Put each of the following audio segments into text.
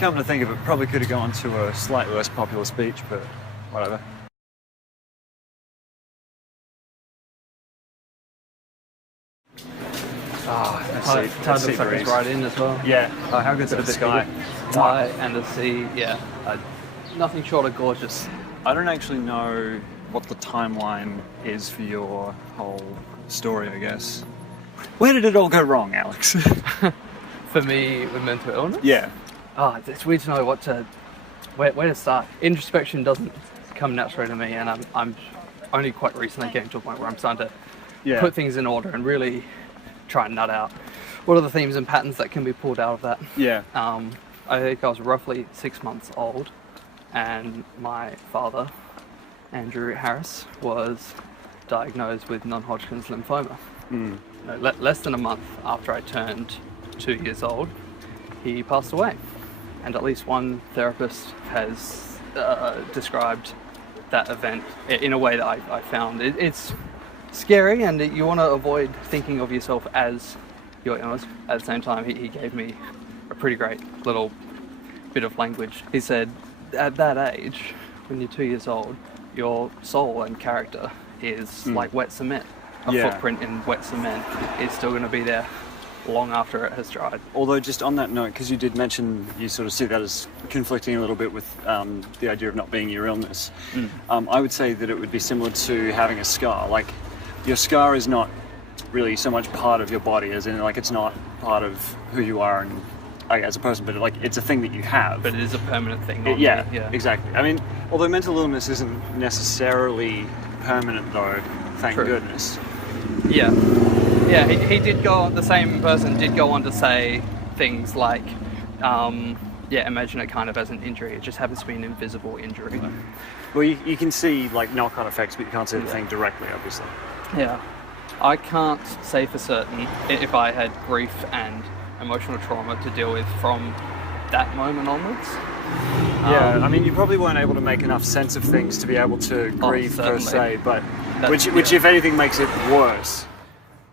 come to think of it, probably could have gone to a slightly less popular speech, but whatever. Tide looks like it's right in as well. Yeah. Oh, how good's the sky? Sky and the sea, yeah. Nothing short of gorgeous. I don't actually know what the timeline is for your whole story, I guess. Where did it all go wrong, Alex? For me, with mental illness? Yeah. It's weird to know where to start. Introspection doesn't come naturally to me, and I'm only quite recently getting to a point where I'm starting to put things in order and really try and nut out what are the themes and patterns that can be pulled out of that. Yeah. I think I was roughly 6 months old, and my father, Andrew Harris, was diagnosed with non-Hodgkin's lymphoma. Less than a month after I turned 2 years old, he passed away. And at least one therapist has described that event in a way that I found. It's scary, and you want to avoid thinking of yourself as your illness. At the same time, he gave me a pretty great little bit of language. He said, at that age, when you're 2 years old, your soul and character is like wet cement. A footprint in wet cement is still going to be there long after it has dried. Although, just on that note, because you did mention you sort of see that as conflicting a little bit with the idea of not being your illness, I would say that it would be similar to having a scar. Like, your scar is not really so much part of your body, as in, like, it's not part of who you are and as a person, but like it's a thing that you have. But it is a permanent thing. Yeah, exactly. I mean, although mental illness isn't necessarily permanent, though, thank goodness. Yeah, he did go on, the same person did go on to say things like, imagine it kind of as an injury. It just happens to be an invisible injury. Well, you can see, like, knock-on effects, but you can't see the thing directly, obviously. Yeah. I can't say for certain if I had grief and emotional trauma to deal with from that moment onwards. I mean, you probably weren't able to make enough sense of things to be able to grieve per se, but which if anything makes it worse.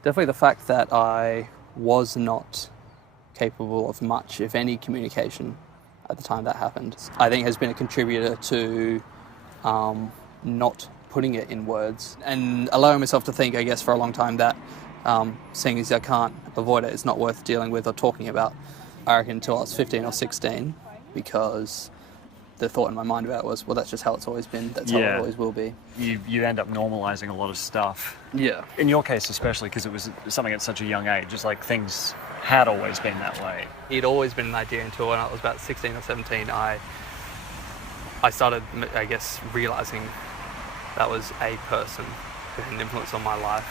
Definitely the fact that I was not capable of much, if any, communication at the time that happened, I think has been a contributor to not putting it in words and allowing myself to think, I guess, for a long time that seeing as I can't avoid it, it's not worth dealing with or talking about. I reckon until I was 15 or 16, because the thought in my mind about it was, well, that's just how it's always been, that's how it always will be. You end up normalising a lot of stuff. Yeah. In your case especially, because it was something at such a young age, just like things had always been that way. It'd always been an idea until when I was about 16 or 17, I started, I guess, realising that was a person who had an influence on my life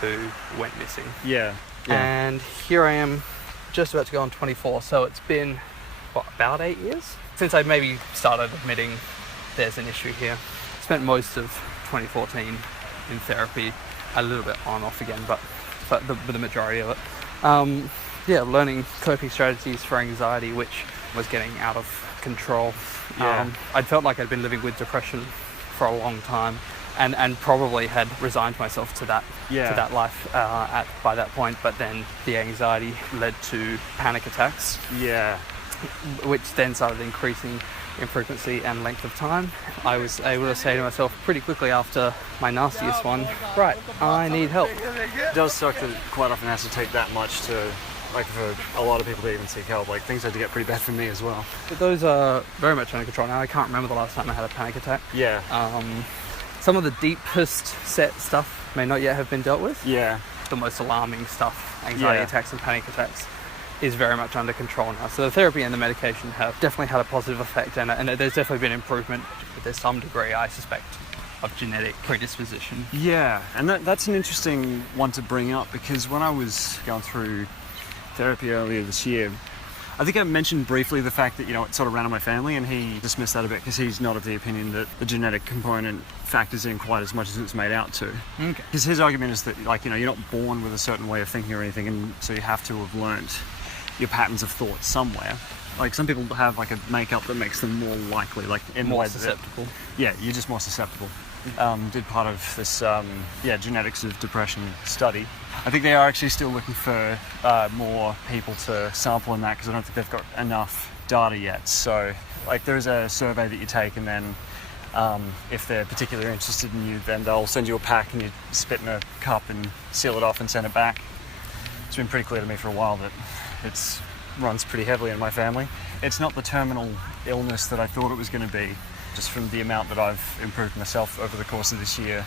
who went missing. Yeah. And here I am, just about to go on 24, so it's been, about 8 years? Since I maybe started admitting there's an issue here. Spent most of 2014 in therapy, a little bit on and off again, but the majority of it. Learning coping strategies for anxiety, which was getting out of control. I'd felt like I'd been living with depression for a long time, and probably had resigned myself to that life by that point. But then the anxiety led to panic attacks. Yeah. Which then started increasing in frequency and length of time. I was able to say to myself pretty quickly after my nastiest one, right, I need help. It does suck that it quite often has to take that much to, like, for a lot of people to even seek help. Like, things had to get pretty bad for me as well. But those are very much under control now. I can't remember the last time I had a panic attack. Yeah. Some of the deepest set stuff may not yet have been dealt with. Yeah. The most alarming stuff, anxiety attacks and panic attacks, is very much under control now. So the therapy and the medication have definitely had a positive effect, and there's definitely been improvement. But there's some degree, I suspect, of genetic predisposition. Yeah, and that's an interesting one to bring up, because when I was going through therapy earlier this year, I think I mentioned briefly the fact that, it sort of ran in my family, and he dismissed that a bit because he's not of the opinion that the genetic component factors in quite as much as it's made out to. Okay. Because his argument is that, you're not born with a certain way of thinking or anything, and so you have to have learnt your patterns of thought somewhere. Like, some people have, like, a makeup that makes them more likely, like, in more susceptible. You're just more susceptible. Did part of this, genetics of depression study. I think they are actually still looking for more people to sample in that, because I don't think they've got enough data yet. So like there's a survey that you take, and then if they're particularly interested in you, then they'll send you a pack and you spit in a cup and seal it off and send it back. It's been pretty clear to me for a while that it runs pretty heavily in my family. It's not the terminal illness that I thought it was going to be, just from the amount that I've improved myself over the course of this year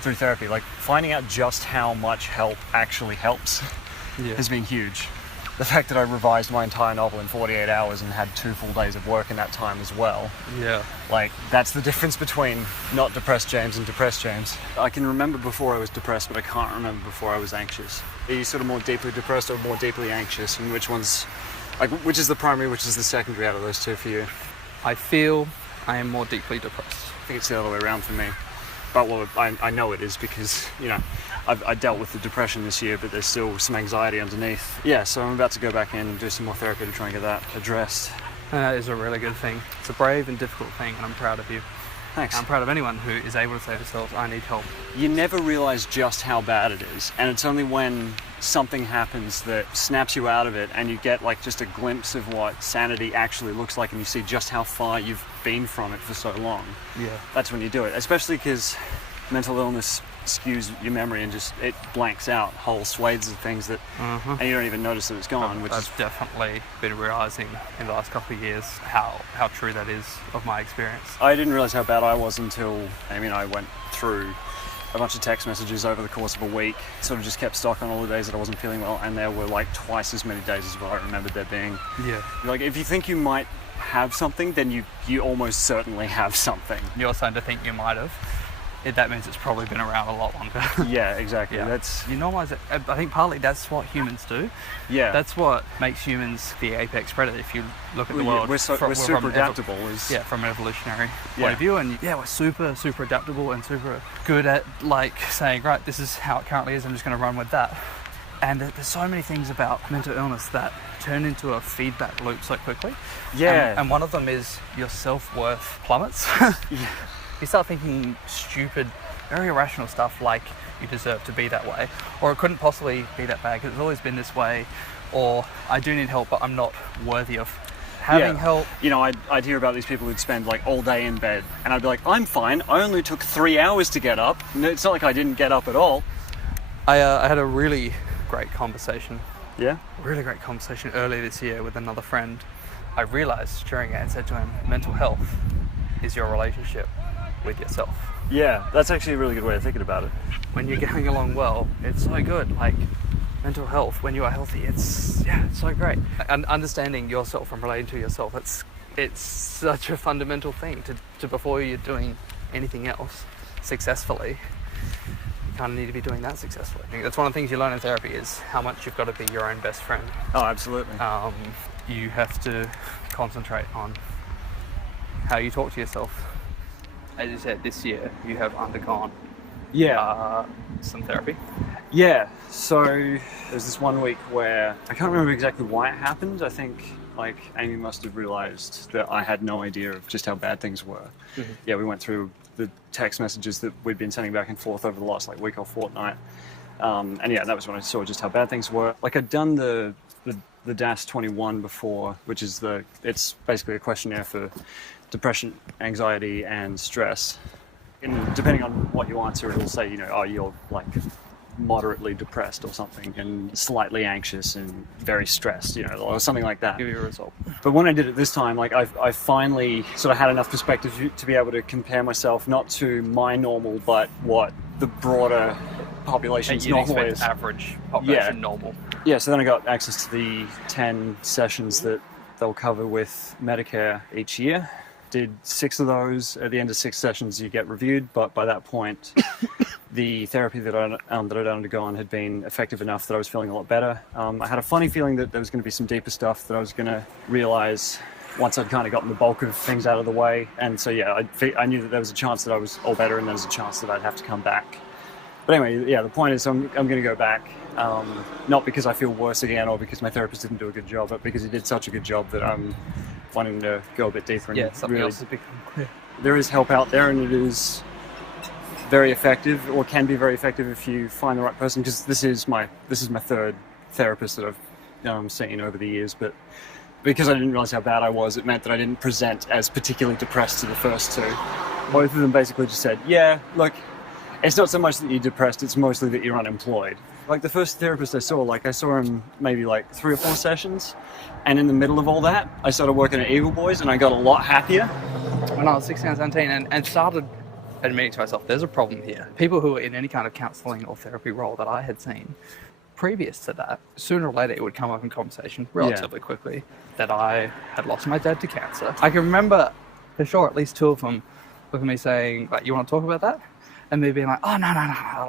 through therapy. Like finding out just how much help actually helps has been huge. The fact that I revised my entire novel in 48 hours and had 2 full days of work in that time as well. Yeah. Like, that's the difference between not depressed James and depressed James. I can remember before I was depressed, but I can't remember before I was anxious. Are you sort of more deeply depressed or more deeply anxious? And which is the primary, which is the secondary out of those two for you? I feel I am more deeply depressed. I think it's the other way around for me. But well, I know it is because, you know, I dealt with the depression this year, but there's still some anxiety underneath. Yeah, so I'm about to go back in and do some more therapy to try and get that addressed. That is a really good thing. It's a brave and difficult thing, and I'm proud of you. Thanks. I'm proud of anyone who is able to say to themselves, I need help. You never realise just how bad it is, and it's only when something happens that snaps you out of it and you get like just a glimpse of what sanity actually looks like, and you see just how far you've been from it for so long. Yeah. That's when you do it, especially because mental illness skews your memory and just it blanks out whole swathes of things that and you don't even notice that it's gone. I've definitely been realising in the last couple of years how true that is of my experience. I didn't realise how bad I was until I went through a bunch of text messages over the course of a week, sort of just kept stock on all the days that I wasn't feeling well, and there were like twice as many days as what I remembered there being. Yeah. Like if you think you might have something, then you almost certainly have something. You're starting to think you might have. That means it's probably been around a lot longer. Yeah, exactly. Yeah. You normalise it. I think partly that's what humans do. Yeah. That's what makes humans the apex predator. If you look at the world, we're super adaptable. From an evolutionary point of view, and we're super adaptable and super good at like saying, right, this is how it currently is. I'm just going to run with that. And there's so many things about mental illness that turn into a feedback loop so quickly. Yeah. And one of them is your self-worth plummets. Yeah. You start thinking stupid, very irrational stuff like you deserve to be that way, or it couldn't possibly be that bad because it's always been this way, or I do need help but I'm not worthy of having help. You know, I'd hear about these people who'd spend like all day in bed, and I'd be like, I'm fine, I only took 3 hours to get up. No, it's not like I didn't get up at all. I had a really great conversation. Yeah? Really great conversation earlier this year with another friend. I realised during it and said to him, mental health is your relationship with yourself. Yeah, that's actually a really good way of thinking about it. When you're going along well, it's so good. Like mental health, when you are healthy, it's so great. And understanding yourself and relating to yourself, it's such a fundamental thing to before you're doing anything else successfully. You kind of need to be doing that successfully. I think that's one of the things you learn in therapy is how much you've got to be your own best friend. Oh, absolutely. You have to concentrate on how you talk to yourself. As you said, this year you have undergone some therapy. Yeah, so there's this one week where I can't remember exactly why it happened. I think like Amy must have realised that I had no idea of just how bad things were. Mm-hmm. Yeah, we went through the text messages that we'd been sending back and forth over the last like week or fortnight. And that was when I saw just how bad things were. Like I'd done the DAS 21 before, which is it's basically a questionnaire for depression, anxiety, and stress. And depending on what you answer, it'll say, you're like moderately depressed or something, and slightly anxious and very stressed, or something like that. Give you a result. But when I did it this time, like I finally sort of had enough perspective to be able to compare myself not to my normal, but what the broader population's normal is. Average population normal. Yeah, so then I got access to the 10 sessions that they'll cover with Medicare each year. Did 6 of those. At the end of 6 sessions, you get reviewed. But by that point, the therapy that I'd undergone had been effective enough that I was feeling a lot better. I had a funny feeling that there was going to be some deeper stuff that I was going to realise once I'd kind of gotten the bulk of things out of the way. And so, I knew that there was a chance that I was all better, and there was a chance that I'd have to come back. But anyway, the point is I'm going to go back, not because I feel worse again or because my therapist didn't do a good job, but because he did such a good job that I'm wanting to go a bit deeper. And something else has become clear. There is help out there, and it is very effective, or can be very effective if you find the right person, because this is my third therapist that I've seen over the years, but because I didn't realize how bad I was, it meant that I didn't present as particularly depressed to the first two. Both of them basically just said, yeah, look, it's not so much that you're depressed, it's mostly that you're unemployed. Like the first therapist I saw him maybe like 3 or 4 sessions, and in the middle of all that, I started working at Evil Boys and I got a lot happier. When I was 16 and 17 and started admitting to myself, there's a problem here. People who are in any kind of counselling or therapy role that I had seen, previous to that, sooner or later it would come up in conversation relatively quickly that I had lost my dad to cancer. I can remember for sure at least 2 of them looking at me saying, like, you want to talk about that? And me being like, oh, no,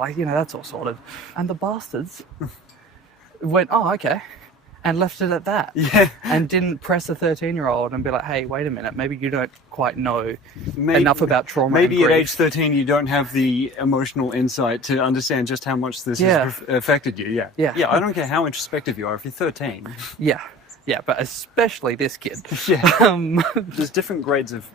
like, that's all sorted. And the bastards went, oh, okay, and left it at that. Yeah. And didn't press a 13-year-old and be like, hey, wait a minute, maybe you don't quite know enough about trauma. Maybe and at grief. age 13 you don't have the emotional insight to understand just how much this has affected you. Yeah, I don't care how introspective you are if you're 13. Yeah, but especially this kid. Yeah. There's different grades of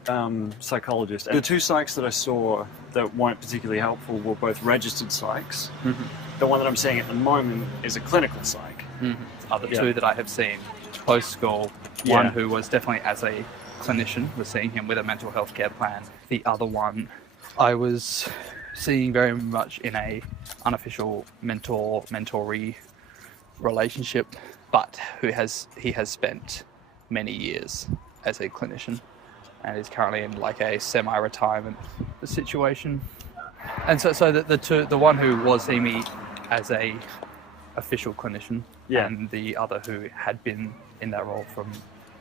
psychologists. The 2 psychs that I saw that weren't particularly helpful were both registered psychs. Mm-hmm. The one that I'm seeing at the moment is a clinical psych. Mm-hmm. Other 2 that I have seen post-school, one who was definitely as a clinician, was seeing him with a mental health care plan. The other one I was seeing very much in a unofficial mentor-mentoree relationship, but he has spent many years as a clinician and is currently in like a semi-retirement situation. And so the one who was seeing me as a official clinician and the other who had been in that role for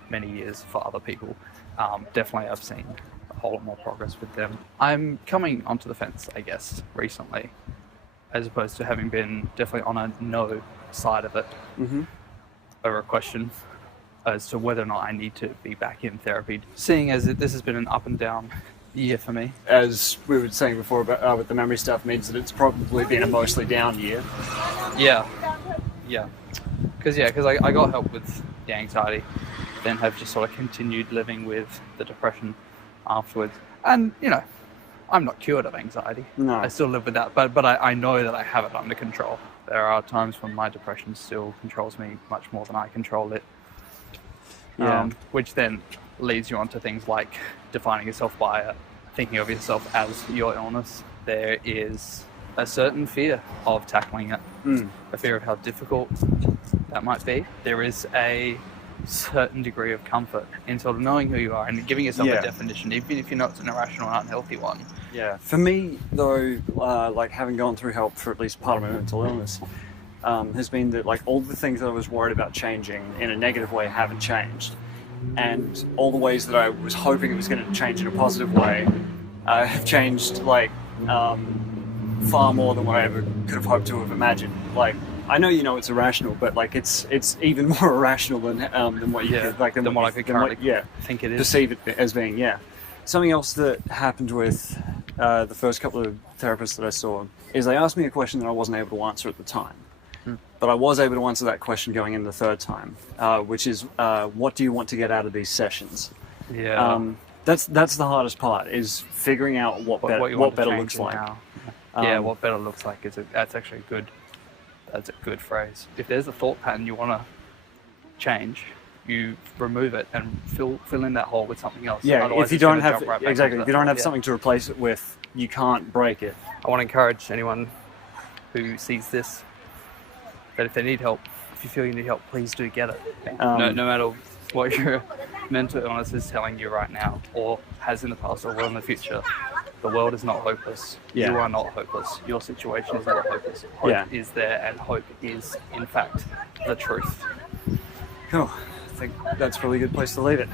many years for other people, definitely I've seen a whole lot more progress with them. I'm coming onto the fence, I guess, recently, as opposed to having been definitely on a no side of it. Mm-hmm. Over a question as to whether or not I need to be back in therapy, seeing as this has been an up and down year for me. As we were saying before about with the memory stuff, means that it's probably been a mostly down year. Yeah, because I got help with the anxiety, then have just sort of continued living with the depression afterwards. And I'm not cured of anxiety. No, I still live with that, but I know that I have it under control. There are times when my depression still controls me much more than I control it. Which then leads you on to things like defining yourself by thinking of yourself as your illness. There is a certain fear of tackling it, a fear of how difficult that might be. There is a certain degree of comfort in sort of knowing who you are and giving yourself a definition, even if you're not an irrational or unhealthy one. Yeah. For me, though, like having gone through help for at least part of my mental illness, has been that like all the things that I was worried about changing in a negative way haven't changed, and all the ways that I was hoping it was going to change in a positive way have changed like far more than what I ever could have hoped to have imagined. Like, I know it's irrational, but like it's even more irrational than what you could like than what I could currently think it is. Perceive it as being. Yeah. Something else that happened with the first couple of therapists that I saw is they asked me a question that I wasn't able to answer at the time, but I was able to answer that question going in the third time, which is what do you want to get out of these sessions? Yeah. That's the hardest part, is figuring out what better looks like. What better looks like that's actually a good phrase. If there's a thought pattern you want to change, you remove it and fill in that hole with something else. Yeah, if you don't have something to replace it with, you can't break it. I want to encourage anyone who sees this that if they need help, if you feel you need help, please do get it. No matter what your mental illness is telling you right now, or has in the past or will in the future, the world is not hopeless. Yeah. You are not hopeless. Your situation is not hopeless. Hope is there, and hope is, in fact, the truth. Cool. I think that's probably a good place to leave it.